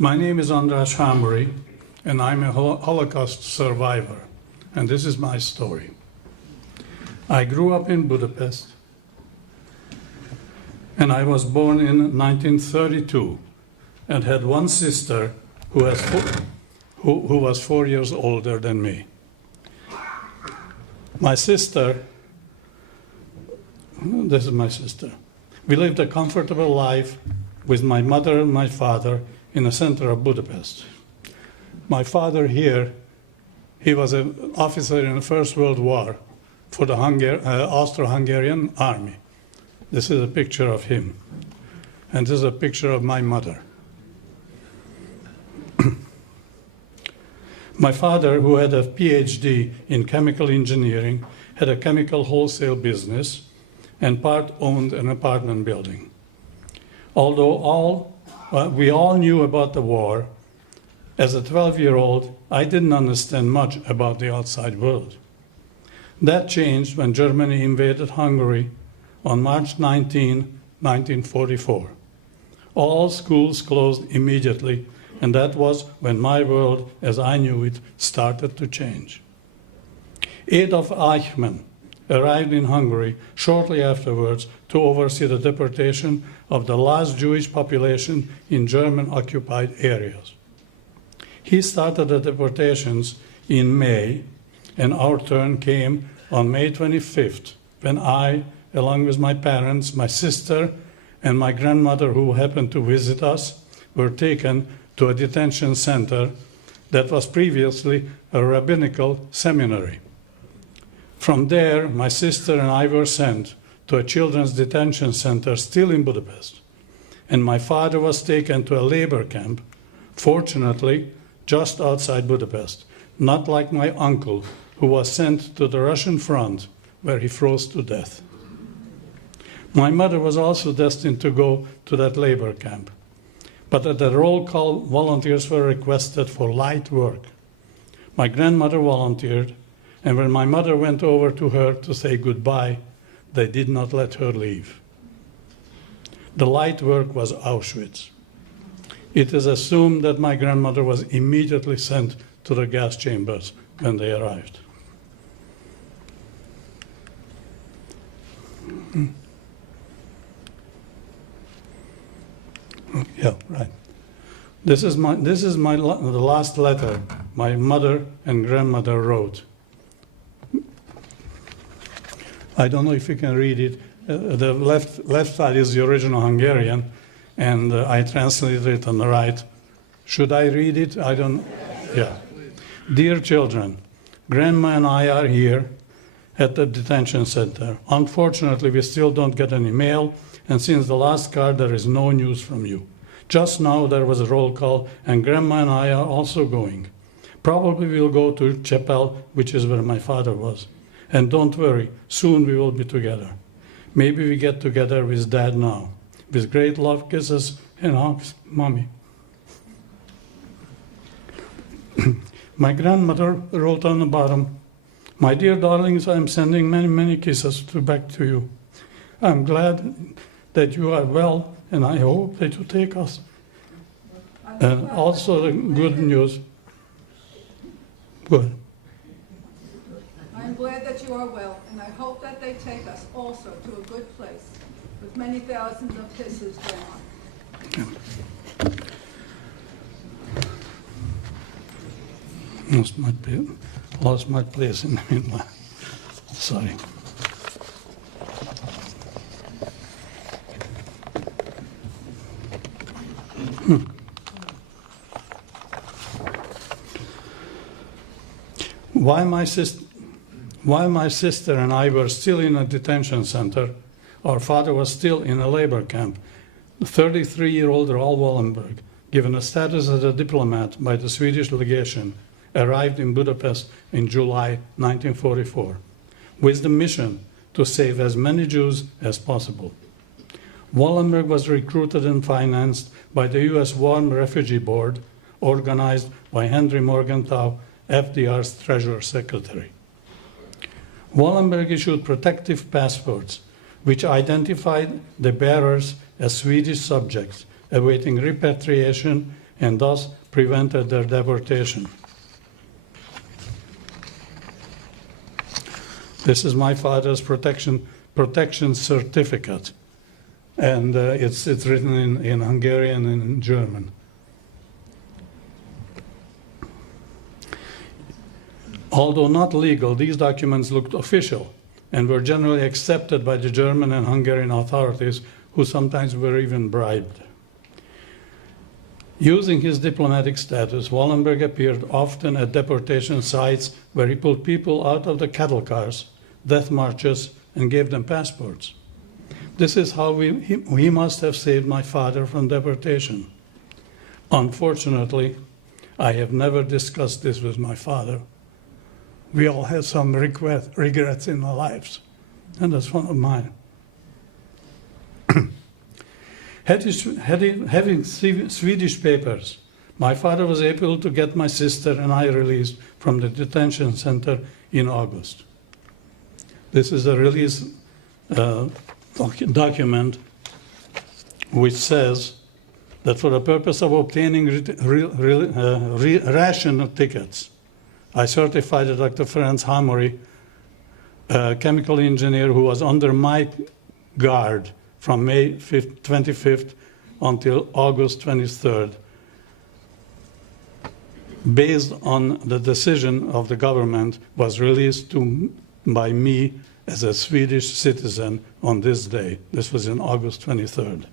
My name is Andras Hamori, and I'm a Holocaust survivor, and this is my story. I grew up in Budapest, and I was born in 1932 and had one sister who was 4 years older than me. My sister, this is my sister. We lived a comfortable life with my mother and my father in the center of Budapest. My father here, he was an officer in the First World War for the Austro-Hungarian army. This is a picture of him. And this is a picture of my mother. My father, who had a PhD in chemical engineering, had a chemical wholesale business and part-owned an apartment building. Although we all knew about the war, as a 12-year-old, I didn't understand much about the outside world. That changed when Germany invaded Hungary on March 19, 1944. All schools closed immediately, and that was when my world, as I knew it, started to change. Adolf Eichmann arrived in Hungary shortly afterwards to oversee the deportation of the last Jewish population in German-occupied areas. He started the deportations in May, and our turn came on May 25th, when I, along with my parents, my sister, and my grandmother, who happened to visit us, were taken to a detention center that was previously a rabbinical seminary. From there, my sister and I were sent to a children's detention center still in Budapest, and my father was taken to a labor camp, fortunately just outside Budapest, not like my uncle, who was sent to the Russian front, where he froze to death. My mother was also destined to go to that labor camp, but at the roll call, volunteers were requested for light work. My grandmother volunteered, and when my mother went over to her to say goodbye, they did not let her leave. The light work was Auschwitz. It is assumed that my grandmother was immediately sent to the gas chambers when they arrived. Yeah, right. This is the last letter my mother and grandmother wrote. I don't know if you can read it. The left side is the original Hungarian, and I translated it on the right. Should I read it? I don't. Yeah. Dear children, Grandma and I are here at the detention center. Unfortunately, we still don't get any mail, and since the last card, there is no news from you. Just now, there was a roll call, and Grandma and I are also going. Probably we'll go to Chapel, which is where my father was. And don't worry, soon we will be together. Maybe we get together with Dad now. With great love, kisses, and hugs, Mommy. My grandmother wrote on the bottom, "My dear darlings, I'm sending many, many kisses back to you. I'm glad that you are well, and I hope that you take us." And also the good news. Good. I'm glad that you are well, and I hope that they take us also to a good place with many thousands of kisses, Grandma. Lost my place in the meanwhile. Sorry. While my sister and I were still in a detention center, our father was still in a labor camp. The 33-year-old Raoul Wallenberg, given a status as a diplomat by the Swedish legation, arrived in Budapest in July 1944, with the mission to save as many Jews as possible. Wallenberg was recruited and financed by the U.S. War Refugee Board, organized by Henry Morgenthau, FDR's Treasury Secretary. Wallenberg issued protective passports, which identified the bearers as Swedish subjects awaiting repatriation and thus prevented their deportation. This is my father's protection certificate, and it's written in Hungarian and in German. Although not legal, these documents looked official and were generally accepted by the German and Hungarian authorities, who sometimes were even bribed. Using his diplomatic status, Wallenberg appeared often at deportation sites where he pulled people out of the cattle cars, death marches, and gave them passports. This is how we must have saved my father from deportation. Unfortunately, I have never discussed this with my father. We all have some regrets in our lives, and that's one of mine. Having Swedish papers, my father was able to get my sister and I released from the detention center in August. This is a release document which says that for the purpose of obtaining ration tickets, I certified that Dr. Ferenc Hamori, a chemical engineer who was under my guard from May 25th until August 23rd, based on the decision of the government, was released by me as a Swedish citizen on this day. This was in August 23rd.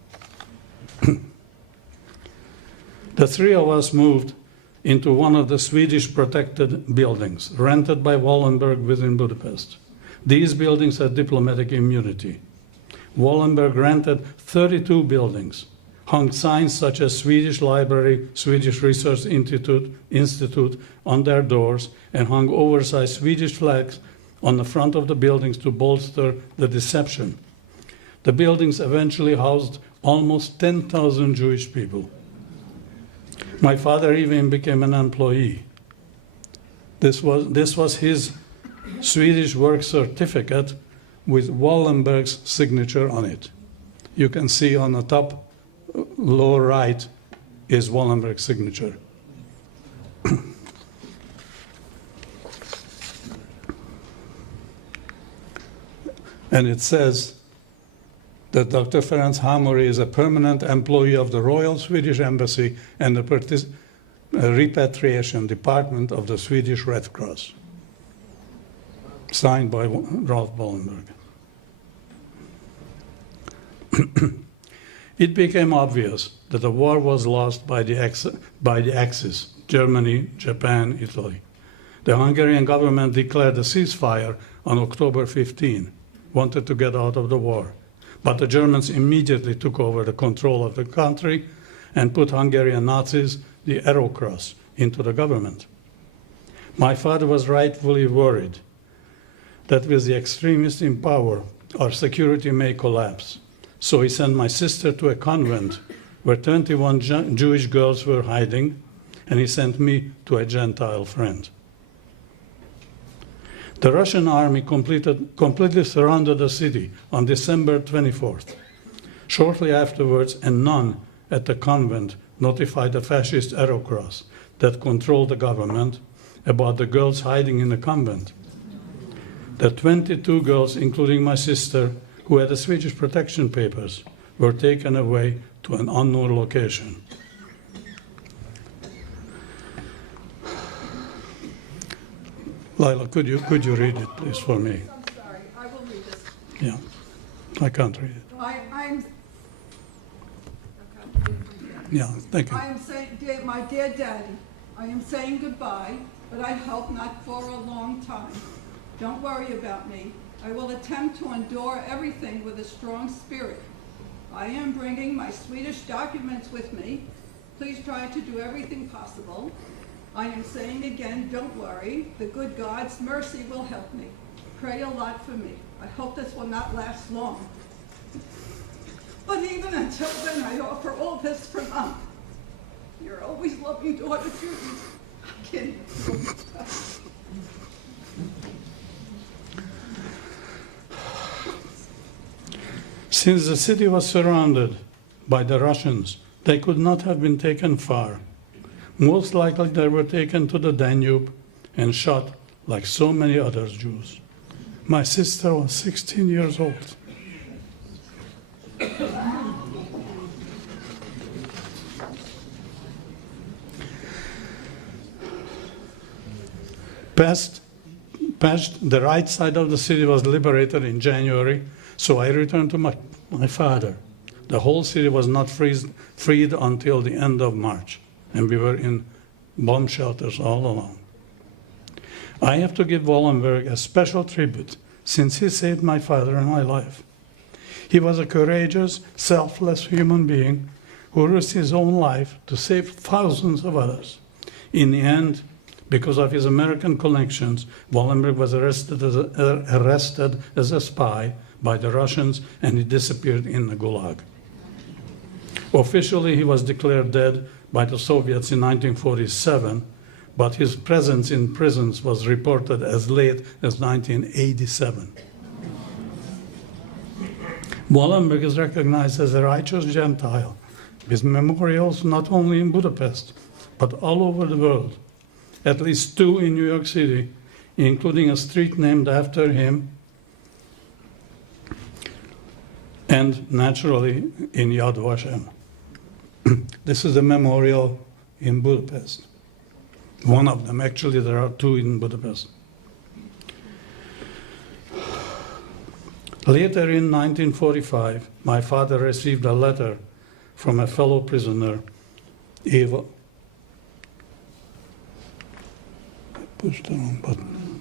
The three of us moved into one of the Swedish protected buildings, rented by Wallenberg within Budapest. These buildings had diplomatic immunity. Wallenberg rented 32 buildings, hung signs such as Swedish Library, Swedish Research Institute on their doors, and hung oversized Swedish flags on the front of the buildings to bolster the deception. The buildings eventually housed almost 10,000 Jewish people. My father even became an employee. This was his Swedish work certificate with Wallenberg's signature on it. You can see on the top lower right is Wallenberg's signature. And it says that Dr. Ferenc Hamori is a permanent employee of the Royal Swedish Embassy and the Repatriation Department of the Swedish Red Cross. Signed by Ralph Wallenberg. It became obvious that the war was lost by the Axis, Germany, Japan, Italy. The Hungarian government declared a ceasefire on October 15, wanted to get out of the war. But the Germans immediately took over the control of the country and put Hungarian Nazis, the Arrow Cross, into the government. My father was rightfully worried that with the extremists in power, our security may collapse. So he sent my sister to a convent where 21 Jewish girls were hiding, and he sent me to a Gentile friend. The Russian army completely surrounded the city on December 24th. Shortly afterwards, a nun at the convent notified the fascist Arrow Cross that controlled the government about the girls hiding in the convent. The 22 girls, including my sister, who had the Swedish protection papers, were taken away to an unknown location. Lila, could you read it, please, for me? I'm sorry, I will read this. Yeah, I can't read it. Yeah, thank you. I am saying, my dear Daddy, I am saying goodbye, but I hope not for a long time. Don't worry about me. I will attempt to endure everything with a strong spirit. I am bringing my Swedish documents with me. Please try to do everything possible. I am saying again, don't worry. The good God's mercy will help me. Pray a lot for me. I hope this will not last long. But even until then, I offer all this from Mom. Your always loving daughter, Judy. I can't. Since the city was surrounded by the Russians, they could not have been taken far Most likely they were taken to the Danube and shot like so many other Jews. My sister was 16 years old. Pest, the right side of the city was liberated in January, so I returned to my father. The whole city was not freed until the end of March, and we were in bomb shelters all along. I have to give Wallenberg a special tribute since he saved my father and my life. He was a courageous, selfless human being who risked his own life to save thousands of others. In the end, because of his American connections, Wallenberg was arrested as a spy by the Russians, and he disappeared in the Gulag. Officially, he was declared dead by the Soviets in 1947, but his presence in prisons was reported as late as 1987. Wallenberg is recognized as a righteous Gentile, with memorials not only in Budapest, but all over the world. At least 2 in New York City, including a street named after him, and naturally in Yad Vashem. This is a memorial in Budapest. One of them, actually there are 2 in Budapest. Later in 1945, my father received a letter from a fellow prisoner, Eva. I pushed the wrong button.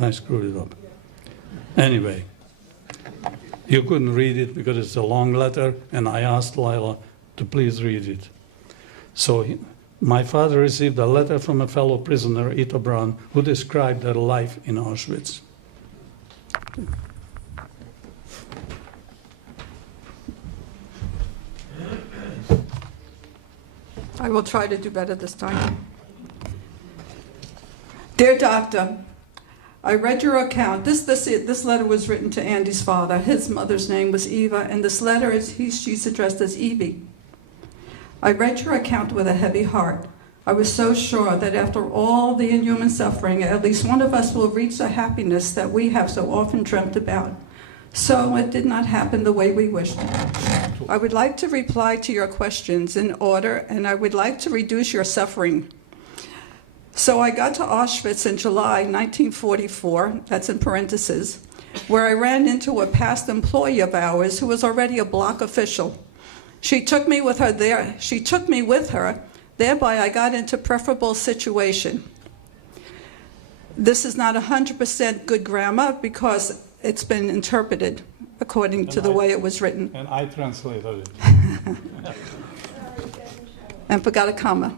I screwed it up. Anyway, you couldn't read it because it's a long letter, and I asked Lila to please read it. So my father received a letter from a fellow prisoner, Ito Braun, who described their life in Auschwitz. I will try to do better this time. Dear Doctor, I read your account. This letter was written to Andy's father. His mother's name was Eva, and this letter she's addressed as Evie. I read your account with a heavy heart. I was so sure that after all the inhuman suffering, at least one of us will reach the happiness that we have so often dreamt about. So it did not happen the way we wished. I would like to reply to your questions in order, and I would like to reduce your suffering. So I got to Auschwitz in July 1944, that's in parentheses, where I ran into a past employee of ours who was already a block official. She took me with her, thereby I got into preferable situation. This is not 100% good grammar because it's been interpreted according to the way it was written. And I translated it. And forgot a comma.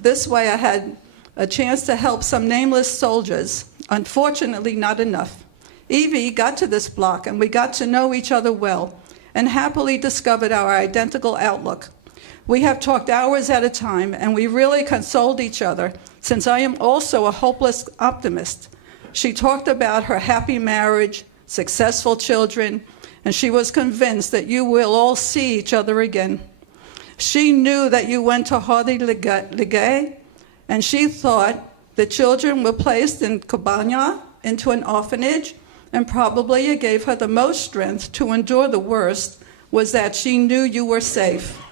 This way I had a chance to help some nameless soldiers. Unfortunately, not enough. Evie got to this block and we got to know each other well and happily discovered our identical outlook. We have talked hours at a time and we really consoled each other since I am also a hopeless optimist. She talked about her happy marriage, successful children, and she was convinced that you will all see each other again. She knew that you went to Hardy Ligay, and she thought the children were placed in Kobanya, into an orphanage, and probably it gave her the most strength to endure the worst was that she knew you were safe.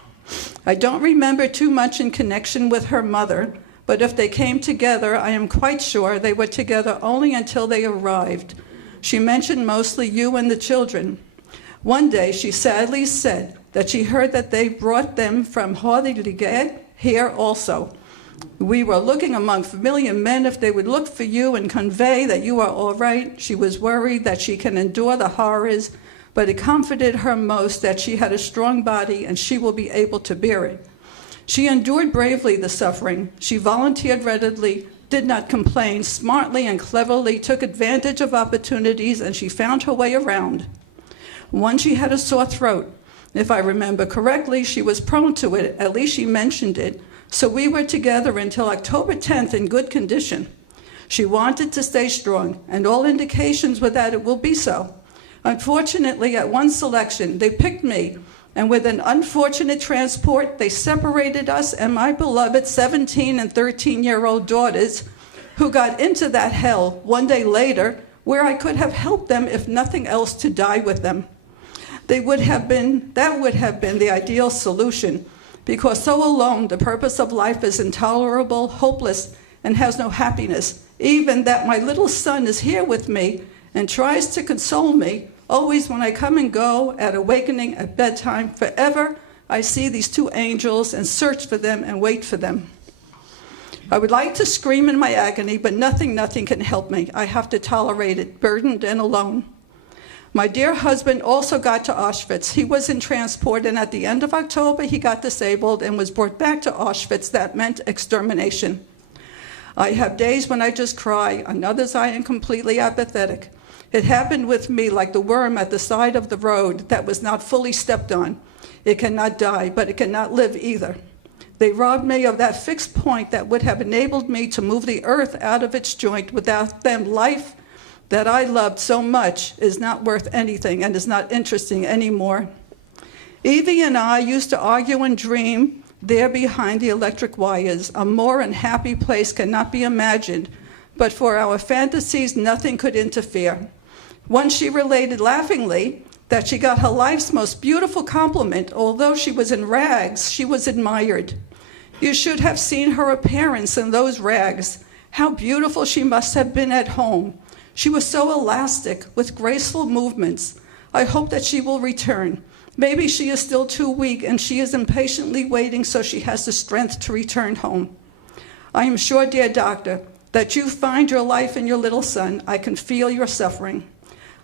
I don't remember too much in connection with her mother, but if they came together, I am quite sure they were together only until they arrived. She mentioned mostly you and the children. One day, she sadly said that she heard that they brought them from Hardy Ligay here also. We were looking among familiar men if they would look for you and convey that you are all right. She was worried that she can endure the horrors, but it comforted her most that she had a strong body and she will be able to bear it. She endured bravely the suffering. She volunteered readily, did not complain, smartly and cleverly took advantage of opportunities, and she found her way around. Once she had a sore throat. If I remember correctly, she was prone to it, at least she mentioned it. So we were together until October 10th in good condition. She wanted to stay strong, and all indications were that it will be so. Unfortunately, at one selection, they picked me and with an unfortunate transport, they separated us and my beloved 17 and 13-year-old daughters, who got into that hell one day later, where I could have helped them, if nothing else, to die with them. That would have been the ideal solution, because so alone the purpose of life is intolerable, hopeless, and has no happiness. Even that my little son is here with me and tries to console me, always when I come and go, at awakening, at bedtime, forever, I see these two angels and search for them and wait for them. I would like to scream in my agony, but nothing can help me. I have to tolerate it, burdened and alone. My dear husband also got to Auschwitz. He was in transport, and at the end of October, he got disabled and was brought back to Auschwitz. That meant extermination. I have days when I just cry. On others, I am completely apathetic. It happened with me like the worm at the side of the road that was not fully stepped on. It cannot die, but it cannot live either. They robbed me of that fixed point that would have enabled me to move the earth out of its joint. Without them, life that I loved so much is not worth anything and is not interesting anymore. Evie and I used to argue and dream there behind the electric wires. A more unhappy place cannot be imagined, but for our fantasies, nothing could interfere. Once she related laughingly that she got her life's most beautiful compliment. Although she was in rags, she was admired. You should have seen her appearance in those rags. How beautiful she must have been at home. She was so elastic, with graceful movements. I hope that she will return. Maybe she is still too weak and she is impatiently waiting so she has the strength to return home. I am sure, dear doctor, that you find your life in your little son. I can feel your suffering.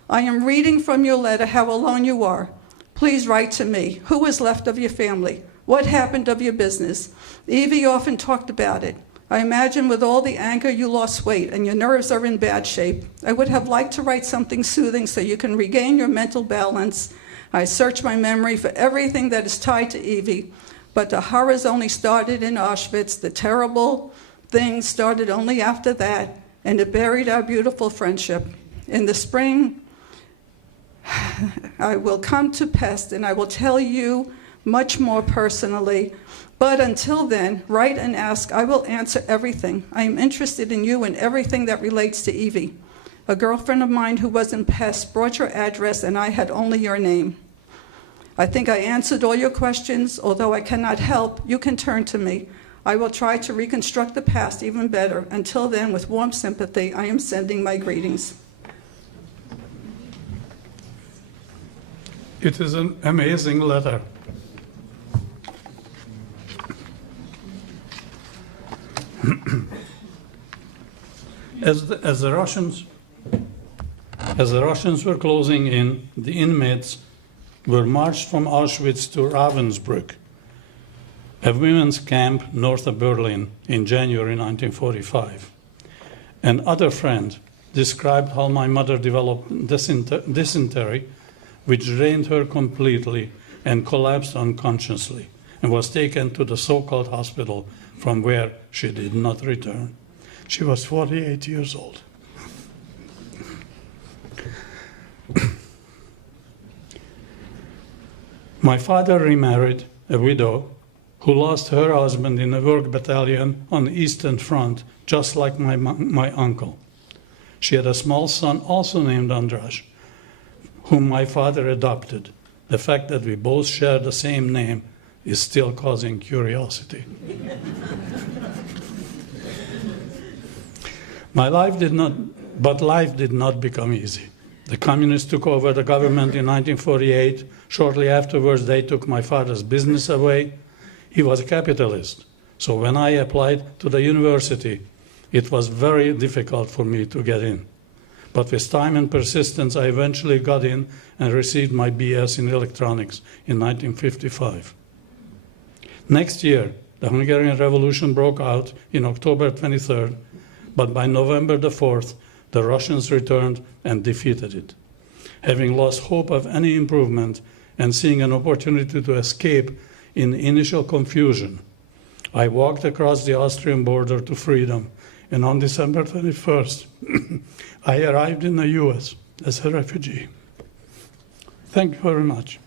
I am reading from your letter how alone you are. Please write to me. Who is left of your family? What happened of your business? Evie often talked about it. I imagine with all the anger you lost weight and your nerves are in bad shape. I would have liked to write something soothing so you can regain your mental balance. I search my memory for everything that is tied to Evie, but the horrors only started in Auschwitz. The terrible things started only after that, and it buried our beautiful friendship. In the spring, I will come to Pest and I will tell you much more personally. But until then, write and ask. I will answer everything. I am interested in you and everything that relates to Evie. A girlfriend of mine who was in Pest brought your address and I had only your name. I think I answered all your questions. Although I cannot help, you can turn to me. I will try to reconstruct the past even better. Until then, with warm sympathy, I am sending my greetings. It is an amazing letter. As the Russians were closing in, the inmates were marched from Auschwitz to Ravensbrück, a women's camp north of Berlin, in January 1945. An other friend described how my mother developed dysentery, which drained her completely and collapsed unconsciously, and was taken to the so-called hospital from where she did not return. She was 48 years old. My father remarried a widow who lost her husband in a work battalion on the Eastern Front, just like my uncle. She had a small son also named Andras, whom my father adopted. The fact that we both share the same name is still causing curiosity. Life did not become easy. The communists took over the government in 1948. Shortly afterwards, they took my father's business away. He was a capitalist. So when I applied to the university, it was very difficult for me to get in. But with time and persistence, I eventually got in and received my BS in electronics in 1955. Next year, the Hungarian Revolution broke out in October 23rd, but by November the 4th, the Russians returned and defeated it. Having lost hope of any improvement and seeing an opportunity to escape in initial confusion, I walked across the Austrian border to freedom, and on December 21st, I arrived in the US as a refugee. Thank you very much.